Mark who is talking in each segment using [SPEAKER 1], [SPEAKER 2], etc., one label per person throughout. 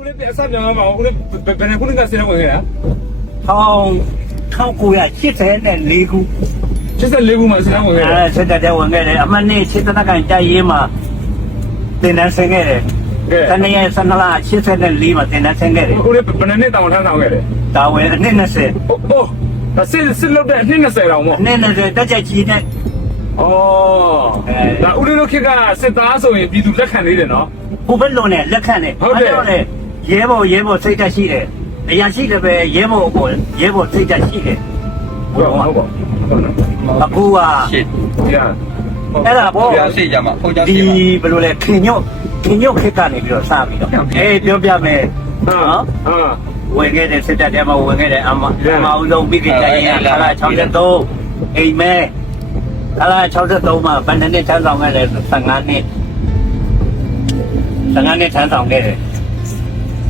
[SPEAKER 1] ဦးလေးအစပြောင်းမှာဦးလေးဘယ်နဲ့ခုနကဆင်းဝင်ခဲ့တာ
[SPEAKER 2] ထောင်1984ခု
[SPEAKER 1] 84ခုမှာဆင်းဝင်ခဲ့
[SPEAKER 2] အဲ
[SPEAKER 1] တာ
[SPEAKER 2] စစ်တပ်တဲ့ဝင်ခဲ့တယ်အမှတ်နေ့စစ်တပ်ကန်တိုက်ရေးမှာတင်တန်းဆင်းခဲ့တယ်
[SPEAKER 1] ကဲ
[SPEAKER 2] တနေ့ရက်12လ84မှာတင်တန်းဆင်းခဲ့တယ်
[SPEAKER 1] ဦးလေးဘယ်နဲ့တောင်ထမ်းဆောင်ခဲ့တယ်
[SPEAKER 2] ဒါဝင်အနှစ်20
[SPEAKER 1] ဟိုဟိုဒါစစ်စစ်လုပ်တဲ့အနှစ်20တောင်ပေါ့
[SPEAKER 2] အနှစ်20တက်ချက်ကြီးနဲ့
[SPEAKER 1] ဩဒါဦးလေးတို့ခေတ်ကစစ်သားဆိုရင်ပြည်သူလက်ခံနေတယ်နော်
[SPEAKER 2] ဟိုဘက်လုံးနဲ့လက်ခံတယ်
[SPEAKER 1] ဟုတ်တယ်
[SPEAKER 2] အဲ့တော့လေ ရဲဘော်ရဲဘော်စိတ်တက်ရှိတယ်အရာရှိလည်းပဲရဲဘော်အပေါ်ရဲဘော်စိတ်တက်ရှိတယ်
[SPEAKER 1] ဟုတ်ပါဟုတ်ပါဟုတ်နော်
[SPEAKER 2] အခုက
[SPEAKER 3] ရှစ်
[SPEAKER 1] ဒီက
[SPEAKER 2] အဲ့ဒါပေါ့
[SPEAKER 3] ပြောရှစ်ကြမှာဖုန်းကြောင်း
[SPEAKER 2] ဒီ
[SPEAKER 3] ရှစ်မှာ
[SPEAKER 2] ဘယ်လိုလဲခင်ညွတ်ခင်ညွတ်ခက်ကနေပြီးတော့စပြီးတော့အေးပြောပြမယ်
[SPEAKER 1] ဟာ
[SPEAKER 2] နော်
[SPEAKER 1] ဟာ
[SPEAKER 2] ဝင်ခဲ့တဲ့စစ်တပ်ထဲမှာဝင်ခဲ့တဲ့အမအမအောင်ဆုံးပြီးကြတဲ့ရင်ခလာ63အိမ်မဲခလာ63မှာဘယ်နှစ်နှစ်ချမ်းဆောင်ခဲ့လဲ15နှစ်15နှစ်ချမ်းဆောင်ခဲ့တယ်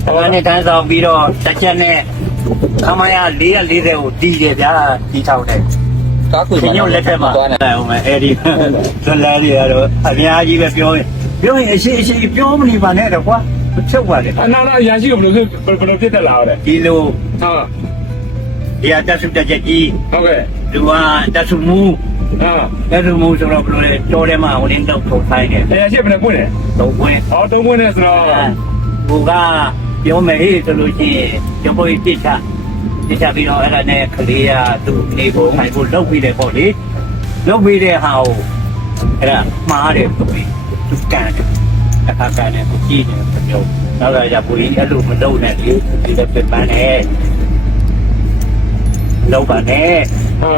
[SPEAKER 2] 15နှစ်ချမ်းဆောင်ပြီးတော့တစ်ချက်နဲ့ခမရ440ကိုတီးတယ်ဗျာတီးထောက်တယ်
[SPEAKER 3] ကားခွေ
[SPEAKER 2] ခင်ညို့လက်ထက်မှာတိုင်အောင်မယ်အဲ့ဒီဇလန်းတွေကတော့အများကြီးပဲပြောရင်ပြောရင်အရှိအရှိပြောမနေပါနဲ့တော့ကွာဖြုတ်ပါလေ
[SPEAKER 1] အနာနာအရာရှိကိုဘယ်လိုဘယ်လိုပြစ်တက်လာရလဲ
[SPEAKER 2] ဒီလို
[SPEAKER 1] ဟာ
[SPEAKER 2] ဒီအတက်စုတက်ချက်ကြီး
[SPEAKER 1] ဟုတ်ကဲ့
[SPEAKER 2] လူကတက်စုမူ
[SPEAKER 1] ဟာ
[SPEAKER 2] တက်စုမူဆိုတော့ဘယ်လိုလဲတော်ထဲမှာဟိုလင်းတော့ထုတ်ခိုင်းတယ်
[SPEAKER 1] အရာရှိဘယ်နဲ့ပွင့်လဲ
[SPEAKER 2] တော့ဝင်
[SPEAKER 1] ဟောတုံးပွင့်နေဆိုတော့
[SPEAKER 2] ဟိုက ပြောမယ်ဟေးဆိုလို့ရှိရင်ကျမတို့တိချတိချပြီးတော့အဲ့ဒါနဲ့ကလေးကသူ့နေဖို့ထိုင်ဖို့လုပ်ပြီးတယ်ပေါ့လေလုပ်ပြီးတဲ့ဟာကိုအဲ့ဒါမှားတယ်သူပြီးသူကန်တယ်အခါကန်တယ်ကိုကြည့်တယ်ပြောနောက်တော့ရပူရင်အဲ့လိုမလုပ်နဲ့လေဒီလိုပြပန်းနဲ့လောက်ပါနဲ့
[SPEAKER 1] ဟာ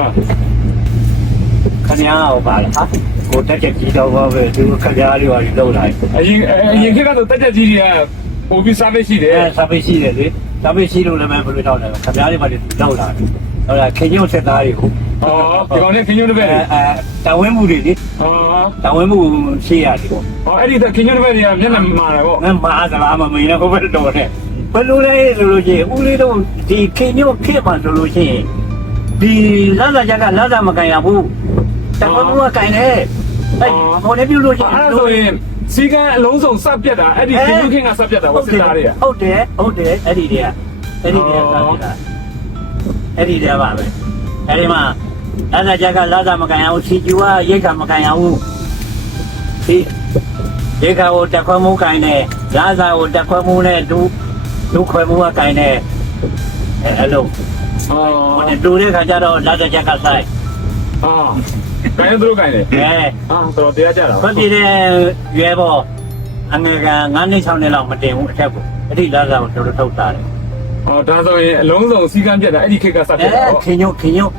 [SPEAKER 2] ခဏအောင်ပါလားဟာကိုတက်ချက်ကြီးတော့ပဲသူခဏလေးပါလောက်လာ
[SPEAKER 1] အရင်အရင်ခေတ်ကတော့တက်တက်ကြီးတွေက ပုံပြီးစားပေးရှိတယ်
[SPEAKER 2] အဲစာပေရှိတယ်လေစာပေရှိလို့လည်းမဘယ်လိုတော့လဲခဏလေးပါလောက်လာတယ်ဟုတ်လားခင်ညွတ်ဆက်သားတွေကို
[SPEAKER 1] ဟောဒီကောင်နဲ့ခင်ညွန်းတစ်ပည့်
[SPEAKER 2] အဲအဲတာဝန်မှုတွေလေ
[SPEAKER 1] ဟော
[SPEAKER 2] တာဝန်မှုရှိရတယ်ပေါ့
[SPEAKER 1] ဟောအဲ့ဒီခင်ညွန်းတစ်ပည့်တွေကမျက်နှာမာတယ်ပေါ့
[SPEAKER 2] ငါမာသလားမမင်းလည်းဘယ်တော့နဲ့ဘယ်လိုလဲဆိုလို့ရှိရင်ဦးလေးတို့ဒီခင်ညွတ်ဖြစ်ပါဆိုလို့ရှိရင်ဒီလာလာကြကလာလာမကန်ရဘူးတမမှုကကန်တယ်အဲဟိုလည်းပြုလို့ရှိရင်
[SPEAKER 1] အဲ့ဒါဆိုရင် စီကံအလုံးစုံစပြတ်တာအဲ့ဒီခင်ညွန်းခင်ကစပြတ်တာပေါ့စစ်သားတွေက
[SPEAKER 2] ဟုတ်တယ်ဟုတ်တယ်အဲ့ဒီတည်းအဲ့ဒီတည်းကစားတာအဲ့ဒီတည်းပါပဲအဲ့ဒီမှာလာလာကြကလာလာမကန်ရဘူးစီကျူကရိတ်ကမကန်ရဘူးဒီရိတ်ကကိုတက်ခွဲမှုကန်တယ်လာစာကိုတက်ခွဲမှုနဲ့ဒူဒူခွဲမှုကကန်တယ်အဲ့အဲ့လို
[SPEAKER 1] ဟော
[SPEAKER 2] ဟိုနဲ့ဒူတဲ့ခါကျတော့လာလာကြကဆိုင်
[SPEAKER 1] ဟောကိုင်းတို့ကိုင်းလေ
[SPEAKER 2] အဲ
[SPEAKER 1] ဟာတော့တရားကြတာ
[SPEAKER 2] ဖတ်ပြတဲ့ရွယ်ပေါ်အငယ်က9နှစ်6နှစ်လောက်မတင်ဘူးအထက်ကိုအဲ့ဒီလာစာကိုတော်တော်ထုတ်တာတယ်
[SPEAKER 1] ဟောဒါဆိုရင်အလုံးစုံစီကံပြတ်တာအဲ့ဒီခေတ်ကစပြ
[SPEAKER 2] အဲ
[SPEAKER 1] တ်တာပေါ့
[SPEAKER 2] ခင်ညုတ်ခင်ညုတ်